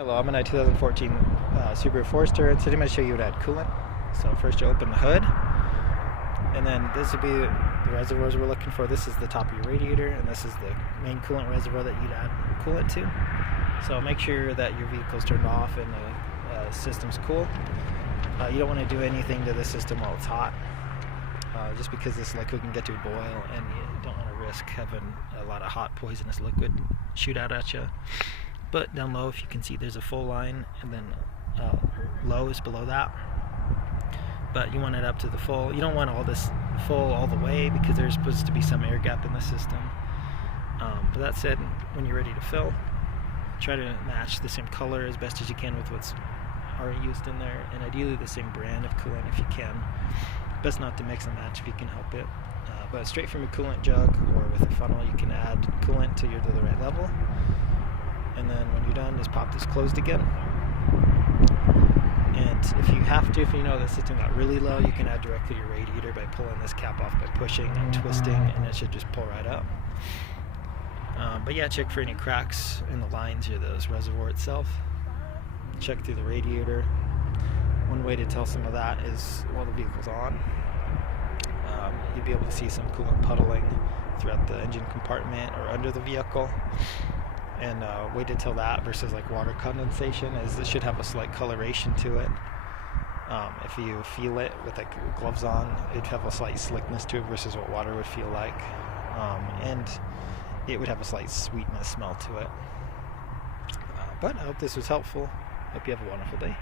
Hello, I'm in a 2014 Subaru Forester, and today I'm going to show you how to add coolant. So first you open the hood, and then this will be the reservoirs we're looking for. This is the top of your radiator, and this is the main coolant reservoir that you'd add coolant to. So make sure that your vehicle's turned off and the system's cool. You don't want to do anything to the system while it's hot, just because this liquid can get to a boil, and you don't want to risk having a lot of hot poisonous liquid shoot out at you. But down low, if you can see, there's a full line, and then low is below that. But you want it up to the full. You don't want all this full all the way, because there's supposed to be some air gap in the system. But that said, when you're ready to fill, try to match the same color as best as you can with what's already used in there, and ideally the same brand of coolant if you can. Best not to mix and match if you can help it. But straight from your coolant jug or with a funnel, you can add coolant to the right level. And then when you're done, just pop this closed again. And if you have to, if you know the system got really low, you can add directly to your radiator by pulling this cap off by pushing and twisting, and it should just pull right up. But yeah, check for any cracks in the lines or the reservoir itself. Check through the radiator. One way to tell some of that is while the vehicle's on. You'll be able to see some coolant puddling throughout the engine compartment or under the vehicle. And way to tell that versus like water condensation is it should have a slight coloration to it. If you feel it with like gloves on, it'd have a slight slickness to it versus what water would feel like. And it would have a slight sweetness smell to it. But I hope this was helpful. Hope you have a wonderful day.